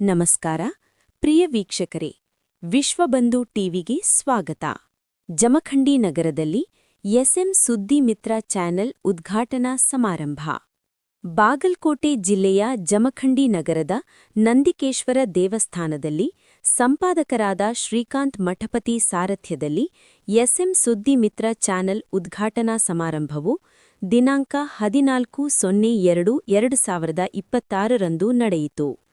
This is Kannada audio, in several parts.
ನಮಸ್ಕಾರ. ಪ್ರಿಯ ವೀಕ್ಷಕರೇ ವಿಶ್ವಬಂಧು ಟಿವಿಗೆ ಸ್ವಾಗತ. ಜಮಖಂಡಿ ನಗರದಲ್ಲಿ ಎಸ್ಎಂ ಸುದ್ದಿ ಮಿತ್ರ ಚಾನೆಲ್ ಉದ್ಘಾಟನಾ ಸಮಾರಂಭ. ಬಾಗಲಕೋಟೆ ಜಿಲ್ಲೆಯ ಜಮಖಂಡಿ ನಗರದ ನಂದಿಕೇಶ್ವರ ದೇವಸ್ಥಾನದಲ್ಲಿ ಸಂಪಾದಕರಾದ ಶ್ರೀಕಾಂತ್ ಮಠಪತಿ ಸಾರಥ್ಯದಲ್ಲಿ ಎಸ್ಎಂ ಸುದ್ದಿ ಮಿತ್ರ ಚಾನೆಲ್ ಉದ್ಘಾಟನಾ ಸಮಾರಂಭವು ದಿನಾಂಕ ಹದಿನಾಲ್ಕು ಸೊನ್ನೆ ಎರಡು ಎರಡು ಸಾವಿರದ ಇಪ್ಪತ್ತಾರರಂದು ನಡೆಯಿತು.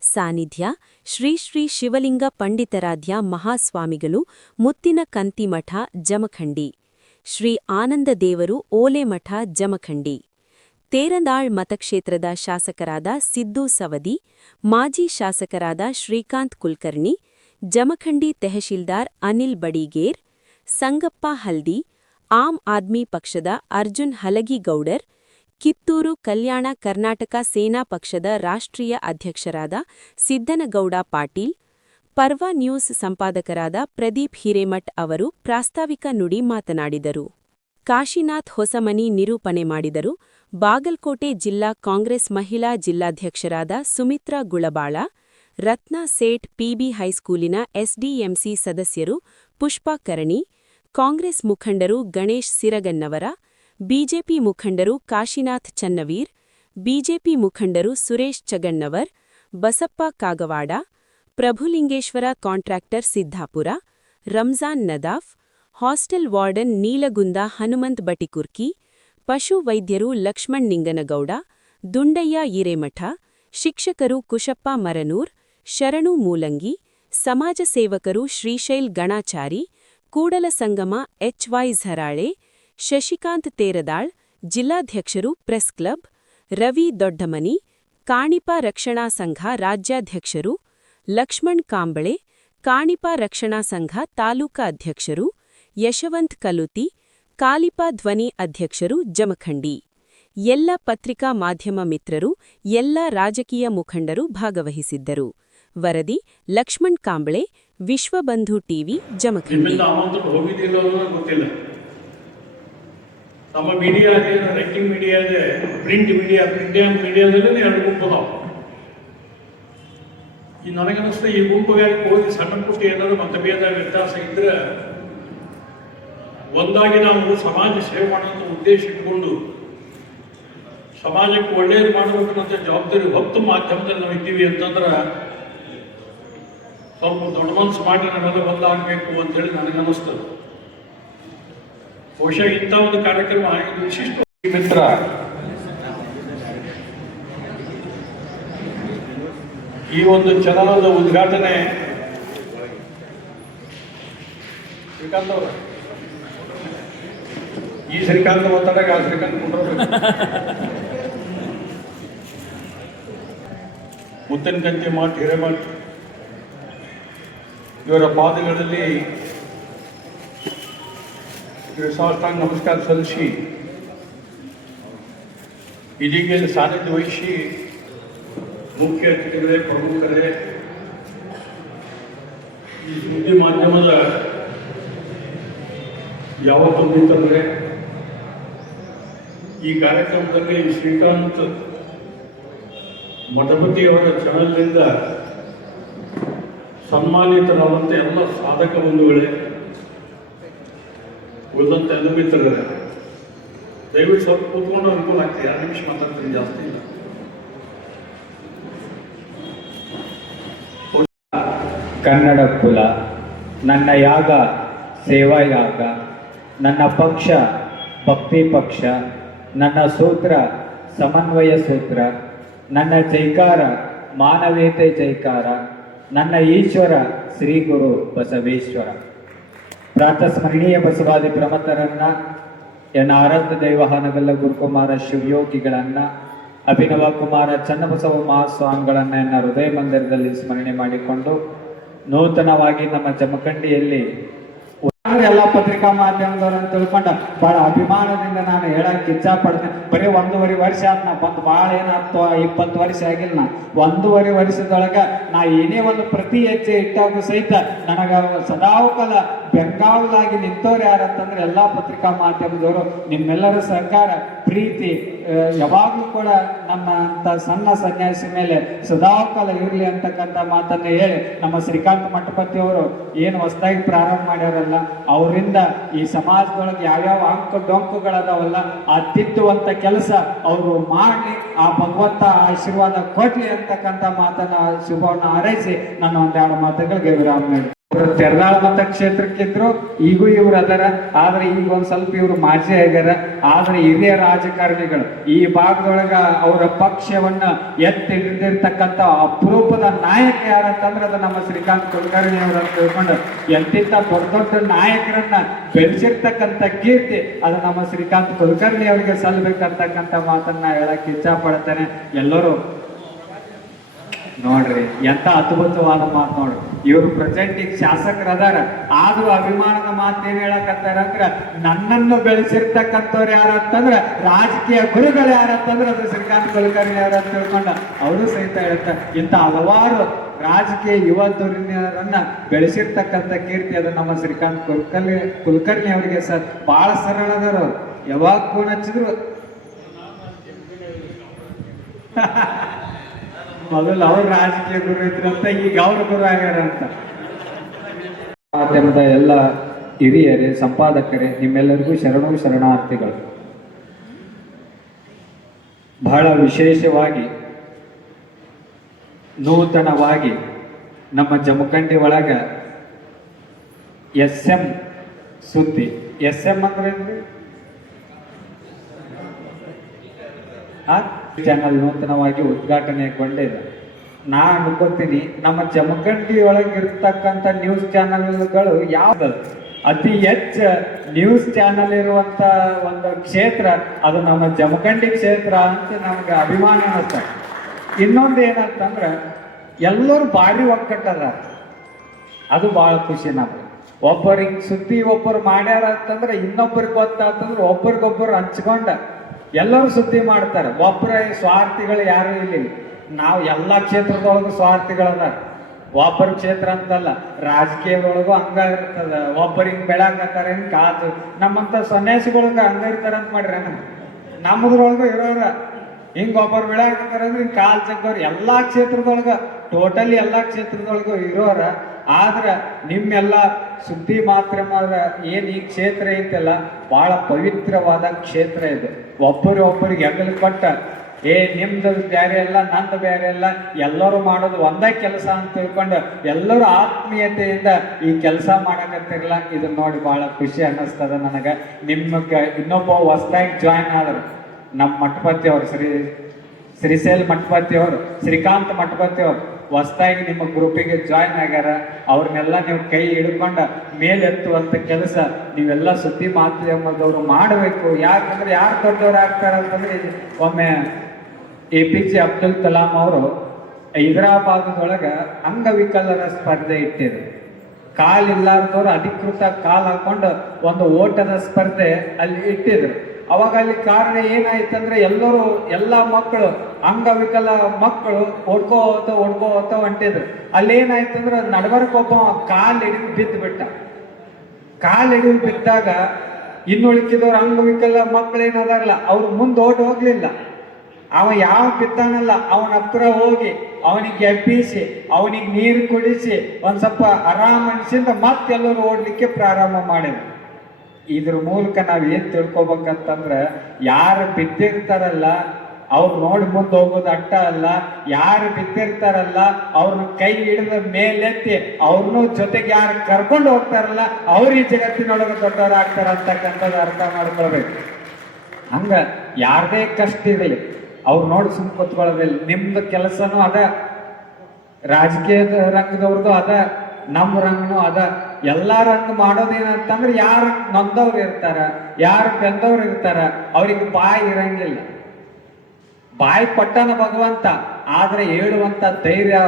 ಸಾನ್ನಿಧ್ಯ ಶ್ರೀ ಶ್ರೀ ಶಿವಲಿಂಗ ಪಂಡಿತರಾಧ್ಯ ಮಹಾಸ್ವಾಮಿಗಳು ಮುತ್ತಿನ ಕಂತಿಮಠ ಜಮಖಂಡಿ. ಶ್ರೀ ಆನಂದದೇವರು ಓಲೆಮಠ ಜಮಖಂಡಿ. ತೇರಂದಾಳ್ ಮತಕ್ಷೇತ್ರದ ಶಾಸಕರಾದ ಸಿದ್ದು ಸವದಿ, ಮಾಜಿ ಶಾಸಕರಾದ ಶ್ರೀಕಾಂತ್ ಕುಲಕರ್ಣಿ, ಜಮಖಂಡಿ ತೆಹಶೀಲ್ದಾರ್ ಅನಿಲ್ ಬಡಿಗೇರ್, ಸಂಗಪ್ಪ ಹಲ್ದಿ, ಆಮ್ ಆದ್ಮಿ ಪಕ್ಷದ ಅರ್ಜುನ್ ಹಲಗಿಗೌಡರ್ ಕಿತ್ತೂರು ಕಲ್ಯಾಣ ಕರ್ನಾಟಕ ಸೇನಾ ಪಕ್ಷದ ರಾಷ್ಟ್ರೀಯ ಅಧ್ಯಕ್ಷರಾದ ಸಿದ್ದನಗೌಡ ಪಾಟೀಲ್, ಪರ್ವ ನ್ಯೂಸ್ ಸಂಪಾದಕರಾದ ಪ್ರದೀಪ್ ಹಿರೇಮಠ್ ಅವರು ಪ್ರಾಸ್ತಾವಿಕ ನುಡಿ ಮಾತನಾಡಿದರು. ಕಾಶಿನಾಥ್ ಹೊಸಮನಿ ನಿರೂಪಣೆ ಮಾಡಿದರು. ಬಾಗಲಕೋಟೆ ಜಿಲ್ಲಾ ಕಾಂಗ್ರೆಸ್ ಮಹಿಳಾ ಜಿಲ್ಲಾಧ್ಯಕ್ಷರಾದ ಸುಮಿತ್ರಾ ಗುಳಬಾಳ, ರತ್ನಾ ಸೇಠ್ ಪಿಬಿ ಹೈಸ್ಕೂಲಿನ ಎಸ್ಡಿಎಂಸಿ ಸದಸ್ಯರು ಪುಷ್ಪಾ ಕರಣಿ, ಕಾಂಗ್ರೆಸ್ ಮುಖಂಡರು ಗಣೇಶ್ ಸಿರಗನ್ನವರ ಬಿಜೆಪಿ ಮುಖಂಡರು ಕಾಶಿನಾಥ್ ಚನ್ನವೀರ್, ಬಿಜೆಪಿ ಮುಖಂಡರು Suresh Chaganavar, Basappa Kagwad, Prabhulingeshwar contractor Siddapur, Ramzan Nadaf, hostel warden Nilagunda Hanumant Batikurki, ಪಶು ವೈದ್ಯರು ಲಕ್ಷ್ಮಣ್ ನಿಂಗನಗೌಡ, ದುಂಡಯ್ಯ ಹಿರೇಮಠ, ಶಿಕ್ಷಕರು ಕುಶಪ್ಪ ಮರನೂರ್, ಶರಣು ಮೂಲಂಗಿ, ಸಮಾಜ ಸೇವಕರು ಶ್ರೀಶೈಲ್ ಗಣಾಚಾರಿ, ಕೂಡಲ ಸಂಗಮ ಎಚ್ವೈ ಝರಾಳೆ ಶಶಿಕಾಂತ್ ತೇರದಾಳ್, ಜಿಲ್ಲಾಧ್ಯಕ್ಷರು ಪ್ರೆಸ್ ಕ್ಲಬ್, ರವಿ ದೊಡ್ಡಮನಿ, ಕಾಣಿಪ ರಕ್ಷಣಾ ಸಂಘ ರಾಜ್ಯಾಧ್ಯಕ್ಷರು, ಲಕ್ಷ್ಮಣ್ ಕಾಂಬಳೆ, ಕಾಣಿಪ ರಕ್ಷಣಾ ಸಂಘ ತಾಲೂಕಾ ಅಧ್ಯಕ್ಷರು, ಯಶವಂತ್ ಕಲುತಿ ಕಾಲಿಪ ಧ್ವನಿ ಅಧ್ಯಕ್ಷರು ಜಮಖಂಡಿ. ಎಲ್ಲ ಪತ್ರಿಕಾ ಮಾಧ್ಯಮ ಮಿತ್ರರು, ಎಲ್ಲ ರಾಜಕೀಯ ಮುಖಂಡರು ಭಾಗವಹಿಸಿದ್ದರು. ವರದಿ, ಲಕ್ಷ್ಮಣ್ ಕಾಂಬಳೆ, ವಿಶ್ವಬಂಧು ಟಿವಿ, ಜಮಖಂಡಿ. ನಮ್ಮ ಮೀಡಿಯಾ ಏನು ರೆಕ್ಕಿಂಗ್ ಮೀಡಿಯಾ ಇದೆ ಪ್ರಿಂಟ್ ಮೀಡಿಯಾ ಪ್ರಿಂಟ್ ಮೀಡಿಯಾದಲ್ಲಿ ಎರಡು ಗುಂಪು ಈ ನನಗನ್ನಿಸ್ತದೆ ಈ ಗುಂಪುಗಳಿಗೆ ಹೋಗಿ ಸಣ್ಣ ಪುಟ್ಟ ಏನಾದ್ರು ಮತಭೇದ, ವ್ಯತ್ಯಾಸ ಇದ್ರೆ ಒಂದಾಗಿ ನಾವು ಸಮಾಜ ಸೇವೆ ಮಾಡುವಂಥ ಉದ್ದೇಶ ಇಟ್ಕೊಂಡು ಸಮಾಜಕ್ಕೆ ಒಳ್ಳೇದು ಮಾಡಬೇಕನ್ನೋಂಥ ಜವಾಬ್ದಾರಿ ಹೊತ್ತು ಮಾಧ್ಯಮದಲ್ಲಿ ನಾವು ಇದ್ದೀವಿ ಅಂತಂದ್ರೆ ಸ್ವಲ್ಪ ದೊಡ್ಡ ಮನಸ್ಸು ಮಾಡಿ ನಾವೆಲ್ಲ ಒಂದಾಗಬೇಕು ಅಂತೇಳಿ ನನಗನ್ನಿಸ್ತದೆ. ಬಹುಶಃ ಇಂಥ ಒಂದು ಕಾರ್ಯಕ್ರಮ ಇದು ವಿಶಿಷ್ಟ ಮಿತ್ರ. ಈ ಒಂದು ಚಲನದ ಉದ್ಘಾಟನೆ ಶ್ರೀಕಾಂತ್ ಅವರ. ಈ ಶ್ರೀಕಾಂತ್ ಒತ್ತಡಕ್ಕೆ ಆ ಶ್ರೀಕಾಂತ್ ಮುತ್ತಿನ ಕಂಚೆ ಮಾಟ್, ಹಿರೇಮಠ್ ಇವರ ಪಾದಗಳಲ್ಲಿ ಸಾಷ್ಟಾಂಗ ನಮಸ್ಕಾರ ಸಲ್ಲಿಸಿ. ಇದೀಗ ಸಾನಿಧ್ಯ ವಹಿಸಿ ಮುಖ್ಯ ಅತಿಥಿಗಳೇ, ಪ್ರಮುಖರೇ, ಈ ಸುದ್ದಿ ಮಾಧ್ಯಮದ ಯಾವತ್ತೂ ಮಿತ್ರರೇ, ಈ ಕಾರ್ಯಕ್ರಮದಲ್ಲಿ ಶ್ರೀಕಾಂತ್ ಮಠಪತಿಯವರ ಚಾನಲ್ನಿಂದ ಸನ್ಮಾನಿತರಾದಂಥ ಎಲ್ಲ ಸಾಧಕ ಬಂಧುಗಳೇ ಉಳಿದಂತೆ ಎಲ್ಲ ಮಿತ್ರರೇ ದಯವಿಟ್ಟು ಸ್ವಲ್ಪ ಕೂತ್ಕೊಂಡು ಅನುಕೂಲ ಆಗ್ತದೆ ಎರಡು ನಿಮಿಷ ಮಾತಾಡ್ತೀನಿ, ಜಾಸ್ತಿ ಇಲ್ಲ. ಕನ್ನಡ ಕುಲ, ನನ್ನ ಯಾಗ, ಸೇವಾ ಯಾಗ, ನನ್ನ ಪಕ್ಷ, ಭಕ್ತಿ ಪಕ್ಷ, ನನ್ನ ಸೂತ್ರ, ಸಮನ್ವಯ ಸೂತ್ರ, ನನ್ನ ಜೈಕಾರ ಮಾನವೀಯತೆ ಜೈಕಾರ, ನನ್ನ ಈಶ್ವರ, ಶ್ರೀ ಗುರು ಬಸವೇಶ್ವರ. ಪ್ರಾತಸ್ಮರಣೀಯ ಬಸವಾದಿ ಪ್ರಮತರನ್ನ ಎನ್ನ ಆರಾಧ್ಯ ದೈವಹಾನಗಲ್ಲ ಗುರುಕುಮಾರ ಶಿವಯೋಗಿಗಳನ್ನ, ಅಭಿನವ ಕುಮಾರ ಚನ್ನಬಸವ ಮಹಾಸ್ವಾಮಿಗಳನ್ನ ಎನ್ನ ಹೃದಯ ಮಂದಿರದಲ್ಲಿ ಸ್ಮರಣೆ ಮಾಡಿಕೊಂಡು, ನೂತನವಾಗಿ ನಮ್ಮ ಜಮಖಂಡಿಯಲ್ಲಿ ಎಲ್ಲ ಪತ್ರಿಕಾ ಮಾಧ್ಯಮದವ್ರು ಅಂತ ತಿಳ್ಕೊಂಡ ಬಹಳ ಅಭಿಮಾನದಿಂದ ನಾನು ಹೇಳಕ್ ಇಚ್ಛಾ ಪಡ್ತೇನೆ ಬರೀ ಒಂದೂವರೆ ವರ್ಷ ಆತ್ ನಾ ಬಂದು ಬಹಳ ಏನಾಗ್ತೋ ಇಪ್ಪತ್ತು ವರ್ಷ ಆಗಿಲ್ಲ ನಾ. ಒಂದೂವರೆ ವರ್ಷದೊಳಗ ನಾ ಏನೇ ಒಂದು ಪ್ರತಿ ಹೆಜ್ಜೆ ಇಟ್ಟಾಗ ಸಹಿತ ನನಗ ಸದಾಕಾಲ ಬೆಂಗಾವಲಾಗಿ ನಿಂತವ್ರು ಯಾರಂತಂದ್ರೆ ಎಲ್ಲಾ ಪತ್ರಿಕಾ ಮಾಧ್ಯಮದವರು. ನಿಮ್ಮೆಲ್ಲರ ಸಹಕಾರ, ಪ್ರೀತಿ ಯಾವಾಗಲೂ ಕೂಡ ನಮ್ಮ ಅಂತ ಸಣ್ಣ ಸನ್ಯಾಸಿ ಮೇಲೆ ಸದಾಕಾಲ ಇರಲಿ ಅಂತಕ್ಕಂಥ ಮಾತನ್ನ ಹೇಳಿ ನಮ್ಮ ಶ್ರೀಕಾಂತ್ ಮಠಪತಿ ಅವರು ಏನು ಹೊಸದಾಗಿ ಪ್ರಾರಂಭ ಮಾಡ್ಯಾರಲ್ಲ, ಅವರಿಂದ ಈ ಸಮಾಜದೊಳಗೆ ಯಾವ್ಯಾವ ಅಂಕ ಡೊಂಕುಗಳದಾವಲ್ಲ, ಆ ತಿದ್ದುವಂತ ಕೆಲಸ ಅವರು ಮಾಡಿ ಆ ಭಗವಂತ ಆಶೀರ್ವಾದ ಕೊಡ್ಲಿ ಅಂತಕ್ಕಂಥ ಮಾತನ್ನ ಶುಭವನ್ನು ಹಾರೈಸಿ ನನ್ನ ಒಂದೆರಡು ಮಾತುಗಳಿಗೆ ವಿರಾಮ ನೀಡಿ ಇವ್ರು ತೆರದಾಳ ಮತ ಕ್ಷೇತ್ರಕ್ಕಿದ್ರು ಈಗೂ ಇವ್ರು ಅದರ. ಆದ್ರೆ ಈಗ ಒಂದ್ ಸ್ವಲ್ಪ ಇವ್ರು ಮಾಜಿ ಆಗ್ಯಾರ. ಆದ್ರೆ ಹಿರಿಯ ರಾಜಕಾರಣಿಗಳು, ಈ ಭಾಗದೊಳಗ ಅವರ ಪಕ್ಷವನ್ನ ಎತ್ತಿ ಹಿಡಿದಿರ್ತಕ್ಕಂಥ ಅಪರೂಪದ ನಾಯಕ ಯಾರಂತಂದ್ರೆ ಅದು ನಮ್ಮ ಶ್ರೀಕಾಂತ್ ಕುಲಕರ್ಣಿ ಅವರು ಅಂತ ತಿಳ್ಕೊಂಡು ಎಂತಿಂತ ದೊಡ್ಡ ದೊಡ್ಡ ನಾಯಕರನ್ನ ಬೆಳೆಸಿರ್ತಕ್ಕಂಥ ಕೀರ್ತಿ ಅದು ನಮ್ಮ ಶ್ರೀಕಾಂತ್ ಕುಲಕರ್ಣಿ ಅವರಿಗೆ ಸಲ್ಲಬೇಕಂತಕ್ಕಂಥ ಮಾತನ್ನ ಹೇಳಕ್ ಇಚ್ಛಪಡ್ತೇನೆ. ಎಲ್ಲರೂ ನೋಡ್ರಿ, ಎಂತ ಅದ್ಭುತವಾದ ಮಾತು ನೋಡ್ರಿ ಇವರು ಪ್ರೆಸೆಂಟ್ ಈಗ ಶಾಸಕರು ಅದಾರ ಆದ್ರೂ ಅಭಿಮಾನದ ಮಾತು ಏನ್ ಹೇಳಕತ್ತಾರ ಅಂದ್ರ, ನನ್ನನ್ನು ಬೆಳೆಸಿರ್ತಕ್ಕಂಥವ್ರು ಯಾರಂತಂದ್ರ ರಾಜಕೀಯ ಗುರುಗಳು ಯಾರಂತಂದ್ರ ಅದು ಶ್ರೀಕಾಂತ್ ಕುಲಕರ್ಣಿ ಯಾರ ಅಂತ ತಿಳ್ಕೊಂಡ ಅವರು ಸಹಿತ ಹೇಳ್ತಾರೆ. ಇಂಥ ಹಲವಾರು ರಾಜಕೀಯ ಯುವ ಧುರೀಣರನ್ನ ಬೆಳೆಸಿರ್ತಕ್ಕಂಥ ಕೀರ್ತಿ ಅದು ನಮ್ಮ ಶ್ರೀಕಾಂತ್ ಕುಲಕರ್ಣಿ ಕುಲಕರ್ಣಿ ಅವರಿಗೆ ಸರ್. ಬಹಳ ಸರಳ ಅದಾರ ಯಾವಾಗ ಫೋನ್ ಹಚ್ಚಿದ್ರು? ಮೊದಲು ಅವ್ರ ರಾಜಕೀಯ ಗುರು ಇದ್ರಂತ ಈಗ ಅವ್ರ ಗುರು ಆಗ್ಯಾರಂತ ಮಾಧ್ಯಮದ ಎಲ್ಲ ಹಿರಿಯರೇ, ಸಂಪಾದಕರೇ, ನಿಮ್ಮೆಲ್ಲರಿಗೂ ಶರಣು ಶರಣಾರ್ಥಿಗಳು. ಬಹಳ ವಿಶೇಷವಾಗಿ, ನೂತನವಾಗಿ ನಮ್ಮ ಜಮಖಂಡಿ ಒಳಗ ಎಸ್ ಎಂ ಸುದ್ದಿ. ಎಸ್ ಎಂ ಅಂದ್ರೆ ಚಾನಲ್ ನೂತನವಾಗಿ ಉದ್ಘಾಟನೆಗೊಂಡಿದೆ ನಾ ಅನ್ಕೋತೀನಿ ನಮ್ಮ ಜಮಖಂಡಿ ಒಳಗಿರ್ತಕ್ಕಂಥ ನ್ಯೂಸ್ ಚಾನಲ್ಗಳು ಯಾವ್ದು? ಅತಿ ಹೆಚ್ಚು ನ್ಯೂಸ್ ಚಾನಲ್ ಇರುವಂತ ಒಂದು ಕ್ಷೇತ್ರ, ಅದು ನಮ್ಮ ಜಮಖಂಡಿ ಕ್ಷೇತ್ರ ಅಂತ ನಮ್ಗೆ ಅಭಿಮಾನ ಅನಿಸ್ತ ಇನ್ನೊಂದು ಏನಂತಂದ್ರೆ, ಎಲ್ಲರೂ ಭಾರಿ ಒಕ್ಕಟ್ಟದ ಅದು ಭಾಳ ಖುಷಿ ನಮ್ಗೆ. ಒಬ್ಬರಿಗೆ ಸುದ್ದಿ ಒಬ್ಬರು ಮಾಡ್ಯಾರ ಅಂತಂದ್ರೆ ಇನ್ನೊಬ್ಬರಿಗೆ ಗೊತ್ತಾತಂದ್ರೆ ಒಬ್ಬರಿಗೊಬ್ಬರು ಹಂಚ್ಕೊಂಡ ಎಲ್ಲರೂ ಸುದ್ದಿ ಮಾಡ್ತಾರೆ. ಒಬ್ಬರ ಸ್ವಾರ್ಥಿಗಳು ಯಾರು ಇಲ್ಲಿ ನಾವು ಎಲ್ಲ ಕ್ಷೇತ್ರದೊಳಗೂ ಸ್ವಾರ್ಥಿಗಳದ. ಒಬ್ಬರ ಕ್ಷೇತ್ರ ಅಂತಲ್ಲ, ರಾಜಕೀಯದೊಳಗೂ ಹಂಗ ಇರ್ತದ. ಒಬ್ಬರಿಗೆ ಬೆಳಕತ್ತಾರ, ಹಿಂಗ್ ಕಾದು ನಮ್ಮಂತ ಸನ್ಯಾಸಿಗಳಿಗೆ ಹಂಗ ಇರ್ತಾರ ಅಂತ ಮಾಡ್ರಿ ನಮ್ಮದ್ರೊಳಗೂ ಇರೋರ ಹಿಂಗ ಒಬ್ಬರು ಬೆಳಕತ್ತಾರ ಅಂದ್ರೆ ಹಿಂಗೆ ಕಾಲ್ ಜಗ್ಗೋರು. ಎಲ್ಲಾ ಕ್ಷೇತ್ರದೊಳಗ ಟೋಟಲಿ ಎಲ್ಲಾ ಕ್ಷೇತ್ರದೊಳಗೂ ಇರೋರ ಆದ್ರ ನಿಮ್ಮೆಲ್ಲ ಸುದ್ದಿ ಮಾಧ್ಯಮದ ಏನು ಈ ಕ್ಷೇತ್ರ ಐತಲ್ಲ ಬಹಳ ಪವಿತ್ರವಾದ ಕ್ಷೇತ್ರ ಇದು. ಒಬ್ಬರು ಒಬ್ಬರಿಗೆ ಹೆಗಲು ಕೊಟ್ಟ, ಏ, ನಿಮ್ದು ಬೇರೆ ಎಲ್ಲ ನಂದು ಬೇರೆ ಎಲ್ಲ ಎಲ್ಲರೂ ಮಾಡೋದು ಒಂದೇ ಕೆಲಸ ಅಂತ ತಿಳ್ಕೊಂಡು ಎಲ್ಲರೂ ಆತ್ಮೀಯತೆಯಿಂದ ಈ ಕೆಲಸ ಮಾಡಕತ್ತಿರಲ್ಲ. ಇದನ್ನ ನೋಡಿ ಬಹಳ ಖುಷಿ ಅನ್ನಿಸ್ತದ ನನಗೆ. ನಿಮ್ಮ ಇನ್ನೊಬ್ಬ ಹೊಸದಾಗಿ ಜಾಯ್ನ್ ಆದರು, ನಮ್ಮ ಮಠಪತಿ ಅವರು ಶ್ರೀ ಶ್ರೀಶೈಲ್ ಮಠಪತಿ ಅವರು ಶ್ರೀಕಾಂತ್ ಮಠಪತಿ ಅವರು ಹೊಸದಾಗಿ ನಿಮ್ಮ ಗ್ರೂಪಿಗೆ ಜಾಯ್ನ್ ಆಗ್ಯಾರ, ಅವ್ರನ್ನೆಲ್ಲ ನೀವು ಕೈ ಹಿಡ್ಕೊಂಡ ಮೇಲೆತ್ತುವಂತ ಕೆಲಸ ನೀವೆಲ್ಲ ಸುದ್ದಿ ಮಾಧ್ಯಮದವರು ಮಾಡಬೇಕು. ಯಾಕಂದ್ರೆ ಯಾರು ದೊಡ್ಡವ್ರು ಆಗ್ತಾರ ಅಂತಂದ್ರೆ ಇದು ಒಮ್ಮೆ A P J Abdul Kalam ಅವರು ಹೈದರಾಬಾದ್ದೊಳಗೆ ಅಂಗವಿಕಲರ ಸ್ಪರ್ಧೆ ಇಟ್ಟಿದ್ರು. ಕಾಲಿಲ್ಲಾರ್ದವ್ರು ಅಧಿಕೃತ ಕಾಲ್ ಹಾಕೊಂಡು ಒಂದು ಓಟದ ಸ್ಪರ್ಧೆ ಅಲ್ಲಿ ಇಟ್ಟಿದ್ರು. ಅವಾಗ ಅಲ್ಲಿ ಕಾರಣ ಏನಾಯ್ತಂದ್ರೆ ಎಲ್ಲರೂ, ಎಲ್ಲ ಮಕ್ಕಳು ಅಂಗವಿಕಲ ಮಕ್ಕಳು ಓಡ್ಕೋತ ಓಡ್ಕೋತ ಹೊಂಟಿದ್ರು. ಅಲ್ಲಿ ಏನಾಯ್ತಂದ್ರೆ ನಡಬರ್ಕೊಬ್ಬ ಕಾಲು ಹಿಡಿದು ಬಿದ್ದು ಬಿಟ್ಟ ಕಾಲು ಹಿಡಿದು ಬಿದ್ದಾಗ ಇನ್ನುಳಿಕಿದವ್ರ ಅಂಗವಿಕಲ ಮಕ್ಕಳು ಏನದಾರಲ್ಲ, ಅವ್ರು ಮುಂದೆ ಓಡ್ ಹೋಗ್ಲಿಲ್ಲ. ಅವ ಯಾವ ಬಿತ್ತಾನಲ್ಲ ಅವನ ಹತ್ರ ಹೋಗಿ ಅವನಿಗೆ ಎಬ್ಬಿಸಿ, ಅವನಿಗೆ ನೀರು ಕುಡಿಸಿ, ಒಂದ್ ಸ್ವಲ್ಪ ಆರಾಮ ಅನಿಸಿಂದ ಮತ್ತೆಲ್ಲರೂ ಓಡ್ಲಿಕ್ಕೆ ಪ್ರಾರಂಭ ಮಾಡಿದ್ರು. ಇದ್ರ ಮೂಲಕ ನಾವ್ ಏನ್ ತಿಳ್ಕೊಬೇಕಂತಂದ್ರ, ಯಾರು ಬಿದ್ದಿರ್ತಾರಲ್ಲ ಅವ್ರು ನೋಡಿ ಮುಂದೆ ಹೋಗೋದು ಅಟ್ಟ ಅಲ್ಲ, ಯಾರು ಬಿತ್ತಿರ್ತಾರಲ್ಲ ಅವ್ರನ್ನ ಕೈ ಹಿಡಿದ ಮೇಲೆತ್ತಿ ಅವ್ರನ್ನೂ ಜೊತೆಗೆ ಯಾರು ಕರ್ಕೊಂಡು ಹೋಗ್ತಾರಲ್ಲ, ಅವ್ರು ಈ ಜಗತ್ತಿನೊಳಗೆ ದೊಡ್ಡವರಾಗ್ತಾರ ಅಂತಕ್ಕಂಥದ್ದು ಅರ್ಥ ಮಾಡ್ಕೊಳ್ಬೇಕು. ಹಂಗ ಯಾರದೇ ಕಷ್ಟ ಇರಲಿ, ಅವ್ರು ನೋಡಿ ಸುಮ್ ಕೂತ್ಕೊಳ್ಳೋದಿಲ್ಲ ನಿಮ್ದು ಕೆಲಸನೂ ಅದ, ರಾಜಕೀಯದ ರಂಗದವ್ರದ್ದು ಅದ ನಮ್ಮ ರಂಗನೂ ಅದ. ಎಲ್ಲ ರಂಗ ಮಾಡೋದೇನಂತಂದ್ರೆ ಯಾರು ನೊಂದವ್ರು ಇರ್ತಾರ, ಯಾರು ಬೆಂದವ್ರು ಇರ್ತಾರ, ಅವ್ರಿಗೆ ಬಾಯಿ ಇರಂಗಿಲ್ಲ. ಬಾಯಿ ಪಟ್ಟನ ಭಗವಂತ, ಆದರೆ ಹೇಳುವಂತ ಧೈರ್ಯ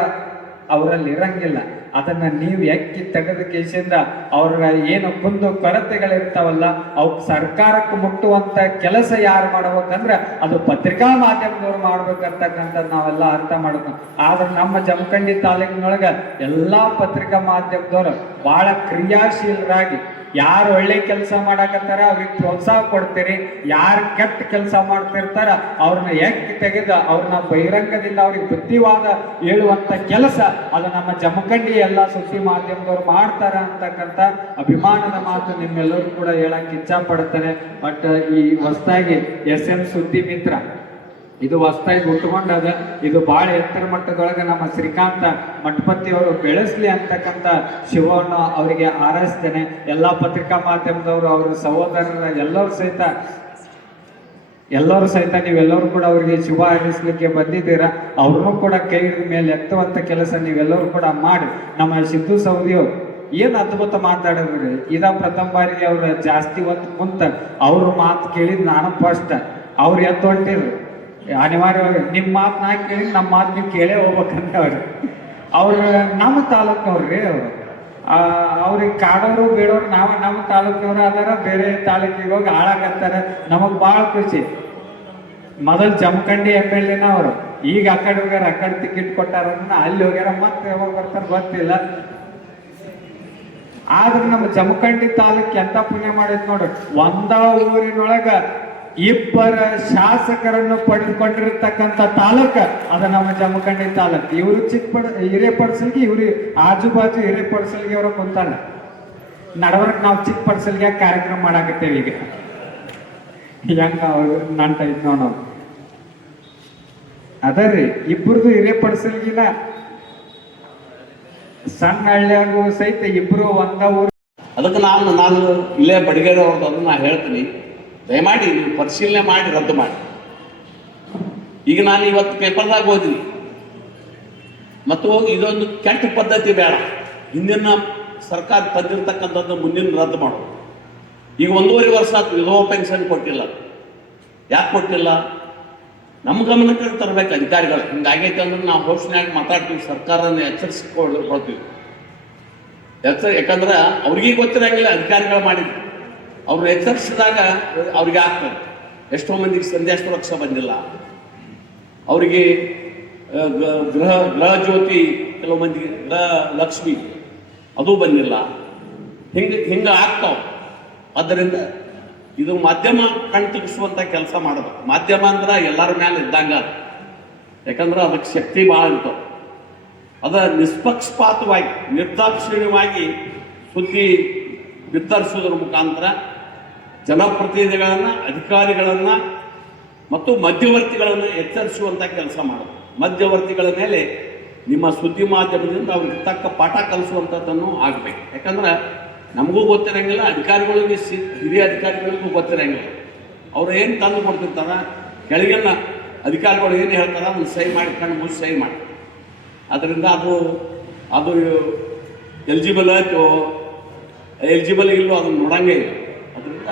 ಅವರಲ್ಲಿ ಇರಂಗಿಲ್ಲ. ಅದನ್ನ ನೀವು ಎಕ್ಕಿ ತೆಗೆದ ಕೇಸಿಂದ ಅವ್ರ ಏನು ಕುಂದು ಕೊರತೆಗಳಿರ್ತಾವಲ್ಲ ಅವಕ್ಕೆ ಸರ್ಕಾರಕ್ಕೆ ಮುಟ್ಟುವಂತ ಕೆಲಸ ಯಾರು ಮಾಡ್ಬೇಕಂದ್ರೆ ಅದು ಪತ್ರಿಕಾ ಮಾಧ್ಯಮದವ್ರು ಮಾಡ್ಬೇಕಂತಕ್ಕಂಥ ನಾವೆಲ್ಲ ಅರ್ಥ ಮಾಡ್ಬೇಕು ಆದ್ರೆ ನಮ್ಮ ಜಮಖಂಡಿ ತಾಲೂಕಿನೊಳಗ ಎಲ್ಲಾ ಪತ್ರಿಕಾ ಮಾಧ್ಯಮದವರು ಬಹಳ ಕ್ರಿಯಾಶೀಲರಾಗಿ ಯಾರು ಒಳ್ಳೆ ಕೆಲಸ ಮಾಡಾಕತ್ತಾರ, ಅವ್ರಿಗೆ ಪ್ರೋತ್ಸಾಹ ಕೊಡ್ತೀರಿ. ಯಾರು ಕೆಟ್ಟ ಕೆಲಸ ಮಾಡ್ತಿರ್ತಾರ ಅವ್ರನ್ನ ಎಕ್ಕಿ ತೆಗೆದು ಅವ್ರನ್ನ ಬಹಿರಂಗದಿಂದ ಅವ್ರಿಗೆ ಬುದ್ಧಿವಾದ ಹೇಳುವಂತ ಕೆಲಸ ಅದು ನಮ್ಮ ಜಮಖಂಡಿ ಎಲ್ಲ ಸುದ್ದಿ ಮಾಧ್ಯಮದವ್ರು ಮಾಡ್ತಾರ ಅಂತಕ್ಕಂಥ ಅಭಿಮಾನದ ಮಾತು ನಿಮ್ಮೆಲ್ಲರೂ ಕೂಡ ಹೇಳಕ್ ಇಚ್ಛ ಪಡ್ತಾರೆ ಬಟ್ ಈ ಹೊಸದಾಗಿ ಎಸ್ ಎಂ ಸುದ್ದಿ ಮಿತ್ರ ಇದು ಹೊಸದಾಗಿ ಉಟ್ಕೊಂಡದ, ಇದು ಭಾಳ ಎತ್ತರ ಮಟ್ಟದೊಳಗೆ ನಮ್ಮ ಶ್ರೀಕಾಂತ ಮಠಪತಿಯವರು ಬೆಳೆಸ್ಲಿ ಅಂತಕ್ಕಂಥ ಶಿವವನ್ನು ಅವರಿಗೆ ಹಾರೈಸ್ತೇನೆ ಎಲ್ಲ ಪತ್ರಿಕಾ ಮಾಧ್ಯಮದವರು, ಅವರ ಸಹೋದರರ ಎಲ್ಲರೂ ಸಹಿತ ಎಲ್ಲರೂ ಸಹಿತ ನೀವೆಲ್ಲರೂ ಕೂಡ ಅವರಿಗೆ ಶುಭ ಹಾರೈಸ್ಲಿಕ್ಕೆ ಬಂದಿದ್ದೀರಾ? ಅವ್ರನ್ನೂ ಕೂಡ ಕೈ ಮೇಲೆ ಎತ್ತುವಂಥ ಕೆಲಸ ನೀವೆಲ್ಲರೂ ಕೂಡ ಮಾಡಿ. ನಮ್ಮ ಸಿದ್ದು ಸೌದಿಯವರು ಏನು ಅದ್ಭುತ ಮಾತಾಡಿದ್ರಿ. ಇದ ಪ್ರಥಮ ಬಾರಿಗೆ ಅವರು ಜಾಸ್ತಿ ಹೊತ್ತು ಕುಂತ ಅವ್ರ ಮಾತು ಕೇಳಿದ್ ನಾನು ಫಸ್ಟ್. ಅವ್ರು ಹೊಂಟಿದ್ರು ಅನಿವಾರ್ಯವಾಗಿ ನಿಮ್ಮ ಮಾತು ನಾ ಕೇಳಿ ನಮ್ಮ ಮಾತು ನೀವು ಕೇಳೇ ಹೋಗ್ಬೇಕಂತ ಅವ್ರು. ಅವ್ರು ನಮ್ಮ ತಾಲೂಕವ್ರಿ ಅವರು. ಅವ್ರಿಗೆ ಕಾಡೋರು, ಬೇಡೋರು, ನಾವು ನಮ್ಮ ತಾಲೂಕಿನವ್ರು ಅದಾರ, ಬೇರೆ ತಾಲೂಕಿಗೆ ಹೋಗಿ ಹಾಳಾಕತ್ತಾರ ನಮಗೆ ಭಾಳ ಖುಷಿ. ಮೊದಲು ಜಮಖಂಡಿ ಎಂ ಎಲ್ ಎನ ಅವರು. ಈಗ ಆ ಕಡೆ ಹೋಗ್ಯಾರ, ಆ ಕಡೆ ಟಿಕೆಟ್ ಕೊಟ್ಟಾರ ಅಲ್ಲಿ ಹೋಗ್ಯಾರ, ಮತ್ತೆ ಯಾವಾಗ ಬರ್ತಾರೆ ಗೊತ್ತಿಲ್ಲ. ಆದ್ರೆ ನಮ್ಮ ಜಮಖಂಡಿ ತಾಲೂಕ್ ಎಂತ ಪುಣ್ಯ ಮಾಡಿದ್ ನೋಡ್ರಿ ಒಂದ ಊರಿನೊಳಗ ಇಬ್ಬರ ಶಾಸಕರನ್ನು ಪಡೆದುಕೊಂಡಿರ್ತಕ್ಕಂಥ ತಾಲೂಕ, ಅದ ನಮ್ಮ ಜಮಖಂಡಿ ತಾಲೂಕ್. ಇವರು ಚಿಕ್ಕಪಡ, ಹಿರೇಪಡ್ಸಲ್ಗೆ, ಇವರು ಆಜು ಬಾಜು ಹಿರೇಪಡ್ಸಲ್ಗೆ ಅವ್ರ ಕುಂತಾನ ನಡವರ್ಕ್ ನಾವು ಚಿಕ್ಕ ಪಡ್ಸಲ್ಗೆ ಕಾರ್ಯಕ್ರಮ ಮಾಡಾಕತ್ತೇವೆ ಈಗ. ಹೆಂಗ ಅವ್ರು ನಂಟ ಇದ್ ನಾವು ಅದರಿ ಇಬ್ಬರದು ಹಿರೇಪಡ್ಸಲ್ಗಿನ ಸಣ್ಣ ಹಳ್ಳಿಯಾಗೂ ಸಹಿತ ಇಬ್ಬರು ಒಂದ ಊರು. ಅದಕ್ಕೆ ನಾನು ನಾನು ಇಲ್ಲೇ ಬಡಿಗೇರಿ ಅವ್ರದ್ದು ಅದನ್ನ ನಾನು ಹೇಳ್ತೀನಿ. ದಯಮಾಡಿ ನೀವು ಪರಿಶೀಲನೆ ಮಾಡಿ, ರದ್ದು ಮಾಡಿ. ಈಗ ನಾನು ಇವತ್ತು ಪೇಪರ್ದಾಗ ಓದಿನಿ. ಮತ್ತು ಇದೊಂದು ಕೆಟ್ಟ ಪದ್ಧತಿ ಬೇಡ. ಹಿಂದಿನ ಸರ್ಕಾರ ತಂದಿರ್ತಕ್ಕಂಥದ್ದು ಮುಂದಿನ ರದ್ದು ಮಾಡೋದು. ಈಗ ಒಂದೂವರೆ ವರ್ಷ ಆಯ್ತು, ವಿಧವಾ ಪೆನ್ಷನ್ ಕೊಟ್ಟಿಲ್ಲ. ಯಾಕೆ ಕೊಟ್ಟಿಲ್ಲ? ನಮ್ಮ ಗಮನಕ್ಕೆ ತರಬೇಕು ಅಧಿಕಾರಿಗಳು. ಹಿಂಗಾಗೈತೆ ಅಂದ್ರೆ ನಾವು ಘೋಷಣೆಯಾಗಿ ಮಾತಾಡ್ತೀವಿ, ಸರ್ಕಾರನ ಎಚ್ಚರಿಸಿಕೊಳ್ಳಿ ಎಚ್ಚರ ಯಾಕಂದ್ರೆ ಅವ್ರಿಗೆ ಗೊತ್ತಿರಂಗಿಲ್ಲ, ಅಧಿಕಾರಿಗಳು ಮಾಡಿದ್ರು ಅವ್ರು ಎಚ್ಚರಿಸಿದಾಗ ಅವ್ರಿಗೆ ಆಗ್ತದೆ. ಎಷ್ಟೋ ಮಂದಿಗೆ ಸಂಧ್ಯಾ ರಕ್ಷ ಬಂದಿಲ್ಲ. ಅವರಿಗೆ ಗೃಹ ಗೃಹ ಜ್ಯೋತಿ ಕೆಲವು ಮಂದಿಗೆ ಗೃಹ ಲಕ್ಷ್ಮಿ ಅದು ಬಂದಿಲ್ಲ. ಹಿಂಗೆ ಹಿಂಗೆ ಆಗ್ತಾವ. ಆದ್ದರಿಂದ ಇದು ಮಾಧ್ಯಮ ಕಣ್ತಗಿಸುವಂಥ ಕೆಲಸ ಮಾಡಬೇಕು ಮಾಧ್ಯಮ ಅಂದ್ರೆ ಎಲ್ಲರ ಮೇಲೆ ಇದ್ದಂಗ. ಯಾಕಂದ್ರೆ ಅದಕ್ಕೆ ಶಕ್ತಿ ಭಾಳ ಇರ್ತವೆ ಅದ ನಿಷ್ಪಕ್ಷಪಾತವಾಗಿ, ನಿರ್ದಾಕ್ಷಿಣ್ಯವಾಗಿ ಸುದ್ದಿ ಬಿತ್ತರಿಸೋದ್ರ ಮುಖಾಂತರ ಜನಪ್ರತಿನಿಧಿಗಳನ್ನು, ಅಧಿಕಾರಿಗಳನ್ನು ಮತ್ತು ಮಧ್ಯವರ್ತಿಗಳನ್ನು ಎಚ್ಚರಿಸುವಂಥ ಕೆಲಸ ಮಾಡೋದು. ಮಧ್ಯವರ್ತಿಗಳ ಮೇಲೆ ನಿಮ್ಮ ಸುದ್ದಿ ಮಾಧ್ಯಮದಿಂದ ಅವ್ರಿಗೆ ತಕ್ಕ ಪಾಠ ಕಲಿಸುವಂಥದ್ದನ್ನು ಆಗಬೇಕು. ಯಾಕಂದ್ರೆ ನಮಗೂ ಗೊತ್ತಿರಂಗಿಲ್ಲ, ಅಧಿಕಾರಿಗಳಿಗೆ ಸಿ, ಹಿರಿಯ ಅಧಿಕಾರಿಗಳಿಗೂ ಗೊತ್ತಿರಂಗಿಲ್ಲ. ಅವ್ರು ಏನು ತಂದು ಕೊಡ್ತಿರ್ತಾರ ಕೆಳಗೆಲ್ಲ ಅಧಿಕಾರಿಗಳು ಏನು ಹೇಳ್ತಾರೆ ಅದನ್ನು ಸಹಿ ಮಾಡಿ, ಕಣ್ಣು ಮುಚ್ಚಿ ಸಹಿ ಮಾಡಿ. ಅದರಿಂದ ಅದು ಅದು ಎಲಿಜಿಬಲ್ ಆಯಿತು ಎಲಿಜಿಬಲ್ ಇಲ್ಲೋ ಅದನ್ನು ನೋಡಂಗೇ ಇಲ್ಲ. ಅದರಿಂದ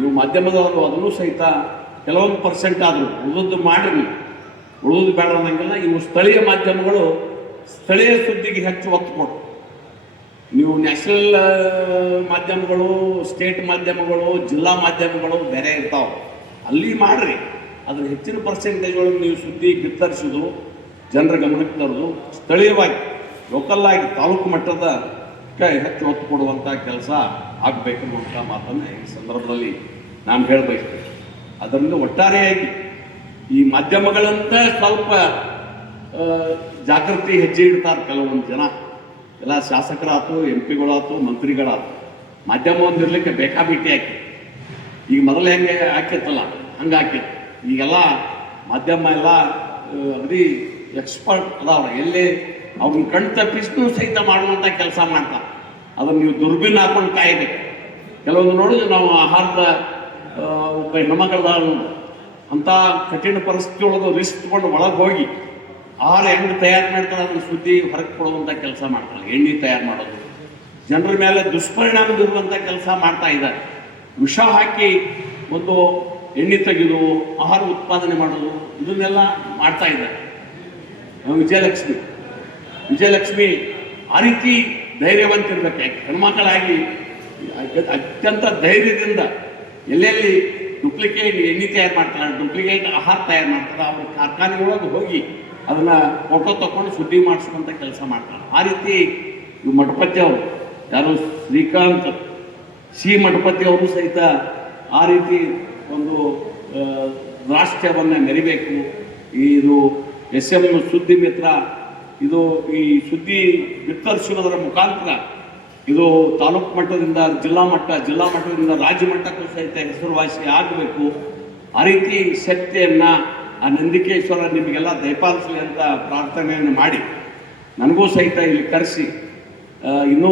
ನೀವು ಮಾಧ್ಯಮದವರು ಅದನ್ನು ಸಹಿತ ಕೆಲವೊಂದು ಪರ್ಸೆಂಟ್ ಆದರೂ ಉಳಿದು ಮಾಡಿರಿ ಉಳಿದು ಬೇಡ ಅನ್ನೋಂಗಿಲ್ಲ. ಇವು ಸ್ಥಳೀಯ ಮಾಧ್ಯಮಗಳು ಸ್ಥಳೀಯ ಸುದ್ದಿಗೆ ಹೆಚ್ಚು ಒತ್ತು ಕೊಡು. ನೀವು ನ್ಯಾಷನಲ್ ಮಾಧ್ಯಮಗಳು ಸ್ಟೇಟ್ ಮಾಧ್ಯಮಗಳು, ಜಿಲ್ಲಾ ಮಾಧ್ಯಮಗಳು ಬೇರೆ ಇರ್ತಾವೆ. ಅಲ್ಲಿ ಮಾಡಿರಿ. ಅದ್ರ ಹೆಚ್ಚಿನ ಪರ್ಸೆಂಟೇಜ್ ಒಳಗೆ ನೀವು ಸುದ್ದಿ ಬಿತ್ತರಿಸೋದು, ಜನರ ಗಮನಕ್ಕೆ ತರೋದು ಸ್ಥಳೀಯವಾಗಿ ಲೋಕಲ್ ಆಗಿ ತಾಲೂಕು ಮಟ್ಟದ ಹೆಚ್ಚು ಒತ್ತು ಕೊಡುವಂಥ ಕೆಲಸ. ಆಗಬೇಕನ್ನುವಂಥ ಮಾತನ್ನು ಈ ಸಂದರ್ಭದಲ್ಲಿ ನಾನು ಹೇಳಬಯಸ್ತೇನೆ. ಅದರಿಂದ ಒಟ್ಟಾರೆಯಾಗಿ ಈ ಮಾಧ್ಯಮಗಳಂತ ಸ್ವಲ್ಪ ಜಾಗೃತಿ ಹೆಜ್ಜೆ ಇಡ್ತಾರೆ ಕೆಲವೊಂದು ಜನ. ಎಲ್ಲ ಶಾಸಕರಾತು, ಎಂ ಪಿಗಳಾತು, ಮಂತ್ರಿಗಳಾತು. ಮಾಧ್ಯಮ ಒಂದು ಇರಲಿಕ್ಕೆ ಬೇಕಾಬಿಟ್ಟಿ ಹಾಕಿ. ಈಗ ಮೊದಲು ಹೆಂಗೆ ಹಾಕಿತ್ತಲ್ಲ, ಹಂಗೆ ಹಾಕಿತ್ತು ಈಗೆಲ್ಲ ಮಾಧ್ಯಮ ಎಲ್ಲ ಅಗ್ರಿ ಎಕ್ಸ್ಪರ್ಟ್ ಅದಾವ ಎಲ್ಲಿ ಅವ್ರನ್ನ ಕಣ್ ತಪ್ಪಿಸ್ತು ಸಹಿತ ಮಾಡುವಂಥ ಕೆಲಸ ಮಾಡ್ತಾರೆ. ಅದನ್ನು ನೀವು ದುರ್ಬೀನ್ ಹಾಕೊಂಡು ಕಾಯಬೇಕು. ಕೆಲವೊಂದು ನೋಡಿದ್ರೆ ನಾವು ಆಹಾರದ ಒಬ್ಬ ಹೆಣ್ಮಕ್ಳದ ಅಂಥ ಕಠಿಣ ಪರಿಸ್ಥಿತಿ ಒಳಗೆ ರಿಸ್ಕ್ ಒಳಗೆ ಹೋಗಿ ಆಹಾರ ಹೆಂಗೆ ತಯಾರು ಮಾಡ್ತಾರೆ ಅದನ್ನು ಸುದ್ದಿ ಹೊರಗೆ ಕೊಡುವಂಥ ಕೆಲಸ ಮಾಡ್ತಾರೆ. ಎಣ್ಣೆ ತಯಾರು ಮಾಡೋದು. ಜನರ ಮೇಲೆ ದುಷ್ಪರಿಣಾಮ ಬೀರುವಂಥ ಕೆಲಸ ಮಾಡ್ತಾ ಇದ್ದಾರೆ. ವಿಷ ಹಾಕಿ ಒಂದು ಎಣ್ಣೆ ತೆಗೆದು ಆಹಾರ ಉತ್ಪಾದನೆ ಮಾಡೋದು ಇದನ್ನೆಲ್ಲ ಮಾಡ್ತಾ ಇದ್ದಾರೆ. ವಿಜಯಲಕ್ಷ್ಮಿ. ವಿಜಯಲಕ್ಷ್ಮಿ ಆ ರೀತಿ ಧೈರ್ಯವಂತಿರ್ಬೇಕು. ಯಾಕೆ? ಹೆಣ್ಮಕ್ಕಳಾಗಿ ಅತ್ಯಂತ ಧೈರ್ಯದಿಂದ ಎಲ್ಲೆಲ್ಲಿ ಡುಪ್ಲಿಕೇಟ್ ಎಣ್ಣೆ ತಯಾರು ಮಾಡ್ತಾರೆ ಡುಪ್ಲಿಕೇಟ್ ಆಹಾರ ತಯಾರು ಮಾಡ್ತಾರೆ, ಅವ್ರ ಕಾರ್ಖಾನೆಗಳೊಳಗೆ ಹೋಗಿ ಅದನ್ನ ಫೋಟೋ ತಗೊಂಡು ಸುದ್ದಿ ಮಾಡಿಸುವಂತ ಕೆಲಸ ಮಾಡ್ತಾರೆ. ಆ ರೀತಿ ಮಠಪತಿ ಅವರು. ಯಾರು ಶ್ರೀಕಾಂತ್, ಸಿ ಮಠಪತಿ ಅವರು ಸಹಿತ ಆ ರೀತಿ ಒಂದು ರಾಷ್ಟ್ರವನ್ನು ಮೆರಿಬೇಕು. ಇದು ಎಸ್ ಎಂ ಸುದ್ದಿ ಮಿತ್ರ ಇದು ಈ ಸುದ್ದಿ ವಿತರಿಸುವುದರ ಮುಖಾಂತರ ಇದು ತಾಲೂಕು ಮಟ್ಟದಿಂದ ಜಿಲ್ಲಾ ಮಟ್ಟ, ಜಿಲ್ಲಾ ಮಟ್ಟದಿಂದ ರಾಜ್ಯ ಮಟ್ಟಕ್ಕೂ ಸಹಿತ ಹೆಸರುವಾಸಿ ಆಗಬೇಕು. ಆ ರೀತಿ ಶಕ್ತಿಯನ್ನು ಆ ನಂದಿಕೇಶ್ವರ ನಿಮಗೆಲ್ಲ ದಯಪಾಲಿಸಲಿ ಅಂತ ಪ್ರಾರ್ಥನೆಯನ್ನು ಮಾಡಿ. ನನಗೂ ಸಹಿತ ಇಲ್ಲಿ ಕರೆಸಿ. ಇನ್ನೂ